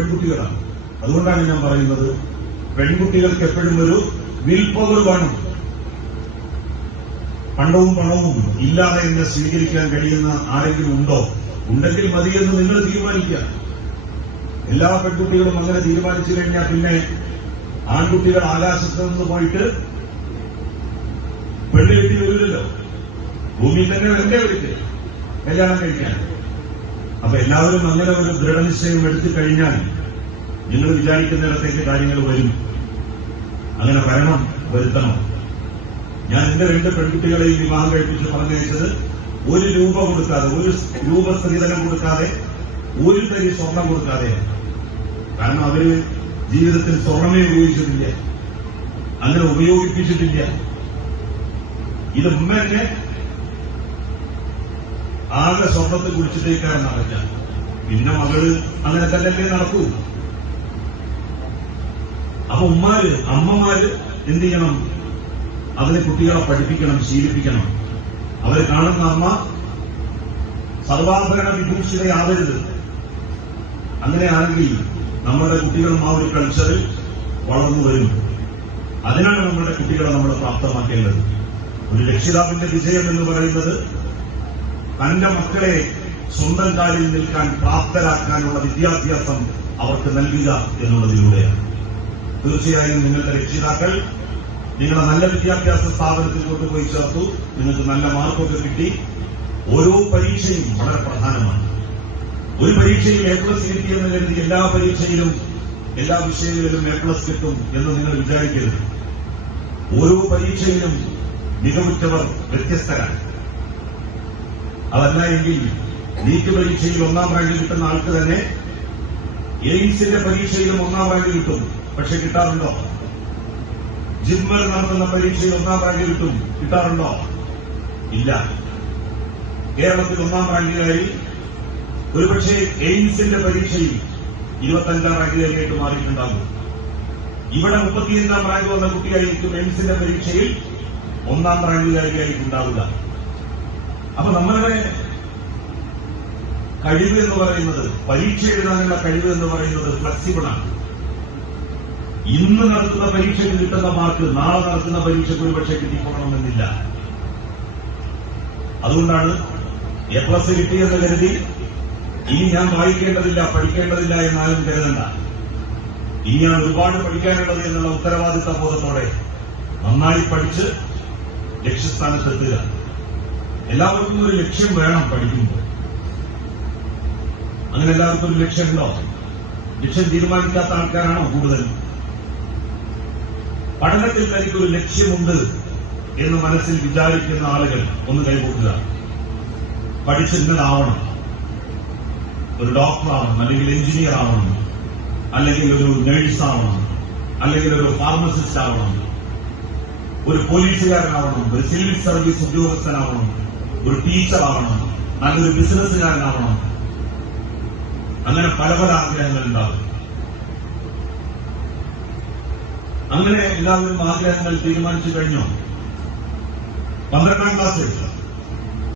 പെൺകുട്ടികളാണ്. അതുകൊണ്ടാണ് ഞാൻ പറയുന്നത്, പെൺകുട്ടികൾക്ക് എപ്പോഴും ഒരു വിൽ പവർ വേണം. പണ്ടവും പണവും ഇല്ലാതെ എന്നെ സ്വീകരിക്കാൻ കഴിയുന്ന ആരെങ്കിലും ഉണ്ടോ? ഉണ്ടെങ്കിൽ മതിയെന്ന് നിങ്ങൾ തീരുമാനിക്കുക. എല്ലാ പെൺകുട്ടികളും അങ്ങനെ തീരുമാനിച്ചു കഴിഞ്ഞാൽ പിന്നെ ആൺകുട്ടികൾ ആകാശത്ത് നിന്ന് പോയിട്ട് പെണ്ണ് കെട്ടി വരില്ലല്ലോ. ഭൂമിയിൽ തന്നെ വരണ്ടേ അവർക്ക് കല്യാണം കഴിക്കാൻ. അപ്പൊ എല്ലാവരും അങ്ങനെ ഒരു ദൃഢനിശ്ചയം എടുത്തു കഴിഞ്ഞാൽ നിങ്ങൾ വിചാരിക്കുന്നിടത്തേക്ക് കാര്യങ്ങൾ വരും. അങ്ങനെ വരണം, വരുത്തണം. ഞാൻ എന്റെ 2 പെൺകുട്ടികളെയും വിവാഹം കഴിപ്പിച്ച് പറഞ്ഞയച്ചത് 1 രൂപ കൊടുക്കാതെ, 1 രൂപ സ്ത്രീധനം കൊടുക്കാതെ, 1 തരി സ്വർണം കൊടുക്കാതെ. കാരണം അവര് ജീവിതത്തിൽ സ്വർണമേ ഉപയോഗിച്ചിട്ടില്ല, അങ്ങനെ ഉപയോഗിപ്പിച്ചിട്ടില്ല. ഇത് ഉമ്മ തന്നെ ആകെ സ്വർണത്തെ കുടിച്ചിട്ടേക്കാണ് നടക്കുക. പിന്നെ മകള് അങ്ങനെ തന്നെയല്ലേ നടക്കൂ. അപ്പൊ അമ്മമാര് എന്ത് ചെയ്യണം? അതിനെ കുട്ടികളെ പഠിപ്പിക്കണം, ശീലിപ്പിക്കണം. അവർ കാണുന്ന അമ്മ സർവാഭരണ വിഭൂഷിതയാവരുത്. അങ്ങനെയാണെങ്കിൽ നമ്മുടെ കുട്ടികളും ആ ഒരു കൾച്ചറിൽ വളർന്നു വരും. അതിനാണ് നമ്മുടെ കുട്ടികളെ നമ്മൾ പ്രാപ്തമാക്കേണ്ടത്. ഒരു രക്ഷിതാവിന്റെ വിജയം എന്ന് പറയുന്നത് തന്റെ മക്കളെ സ്വന്തം കാലിൽ നിൽക്കാൻ പ്രാപ്തരാക്കാനുള്ള വിദ്യാഭ്യാസം അവർക്ക് നൽകുക എന്നുള്ളതിലൂടെയാണ്. തീർച്ചയായും നിങ്ങളുടെ രക്ഷിതാക്കൾ നിങ്ങളുടെ നല്ല വിദ്യാഭ്യാസ സ്ഥാപനത്തിൽ കൊണ്ടുപോയി ചേർത്തു, നിങ്ങൾക്ക് നല്ല മാർക്കൊക്കെ കിട്ടി. ഓരോ പരീക്ഷയും വളരെ പ്രധാനമാണ്. ഒരു പരീക്ഷയിൽ A+ കിട്ടിയെന്ന് കരുതി എല്ലാ പരീക്ഷയിലും എല്ലാ വിഷയങ്ങളിലും A+ കിട്ടും എന്ന് നിങ്ങൾ വിചാരിക്കരുത്. ഓരോ പരീക്ഷയിലും മികവുറ്റവർ വ്യത്യസ്തരാണ്. അതല്ല എങ്കിൽ നീറ്റ് പരീക്ഷയിൽ 1ാം റാങ്ക് കിട്ടുന്ന ആൾക്ക് തന്നെ എയിംസിന്റെ പരീക്ഷയിലും 1ാം റാങ്ക് കിട്ടും. പക്ഷെ കിട്ടാറുണ്ടോ? ജിമ്മർ നടത്തുന്ന പരീക്ഷയിൽ 1ാം റാങ്ക് കിട്ടും. കിട്ടാറുണ്ടോ? ഇല്ല. കേരളത്തിൽ 1ാം റാങ്കിലായി ഒരുപക്ഷെ എയിംസിന്റെ പരീക്ഷയിൽ 25ാം റാങ്കിലേക്ക് മാറിയിട്ടുണ്ടാകും. ഇവിടെ 35ാം റാങ്ക് വന്ന കുട്ടിയായിരിക്കും എയിംസിന്റെ പരീക്ഷയിൽ 1ാം റാങ്കിലായിരിക്കുണ്ടാവുക. അപ്പൊ നമ്മളുടെ കഴിവ് എന്ന് പറയുന്നത്, പരീക്ഷ എഴുതാനുള്ള കഴിവ് എന്ന് പറയുന്നത് ഫ്ലെക്സിബിളാണ്. ഇന്ന് നടത്തുന്ന പരീക്ഷയ്ക്ക് കിട്ടുന്ന മാർക്ക് നാളെ നടത്തുന്ന പരീക്ഷയ്ക്ക് ഒരുപക്ഷെ കിട്ടിക്കൊള്ളണമെന്നില്ല. അതുകൊണ്ടാണ് A+ കിട്ടിയെന്ന് കരുതി ഇനി ഞാൻ വായിക്കേണ്ടതില്ല, പഠിക്കേണ്ടതില്ല എന്നാലും കരുതണ്ട. ഇനിയാണ് ഒരുപാട് പഠിക്കാനുള്ളത് എന്നുള്ള ഉത്തരവാദിത്ത ബോധത്തോടെ നന്നായി പഠിച്ച് ലക്ഷ്യസ്ഥാനത്തെത്തുക. എല്ലാവർക്കും ഒരു ലക്ഷ്യം വേണം പഠിക്കുമ്പോൾ. അങ്ങനെ എല്ലാവർക്കും ഒരു ലക്ഷ്യമുണ്ടോ? ലക്ഷ്യം തീരുമാനിക്കാത്ത ആൾക്കാരാണോ കൂടുതൽ? പഠനത്തിൽ തനിക്കൊരു ലക്ഷ്യമുണ്ട് എന്ന് മനസ്സിൽ വിചാരിക്കുന്ന ആളുകൾ ഒന്ന് കൈകൂട്ടുക. പഠിച്ചിരുന്നതാവണം, ഒരു ഡോക്ടറാവണം, അല്ലെങ്കിൽ എഞ്ചിനീയർ ആവണം, അല്ലെങ്കിൽ ഒരു നഴ്സ് ആവണം, അല്ലെങ്കിൽ ഒരു ഫാർമസിസ്റ്റ് ആവണം, ഒരു പോലീസുകാരനാവണം, ഒരു സിവിൽ സർവീസ് ഉദ്യോഗസ്ഥനാവണം, ഒരു ടീച്ചറാവണം, നല്ലൊരു ബിസിനസ്സുകാരനാവണം. അങ്ങനെ പല പല ആഗ്രഹങ്ങൾ ഉണ്ടാവും. അങ്ങനെ എല്ലാവരും ആഗ്രഹങ്ങൾ തീരുമാനിച്ചു കഴിഞ്ഞു. 12ാം ക്ലാസ്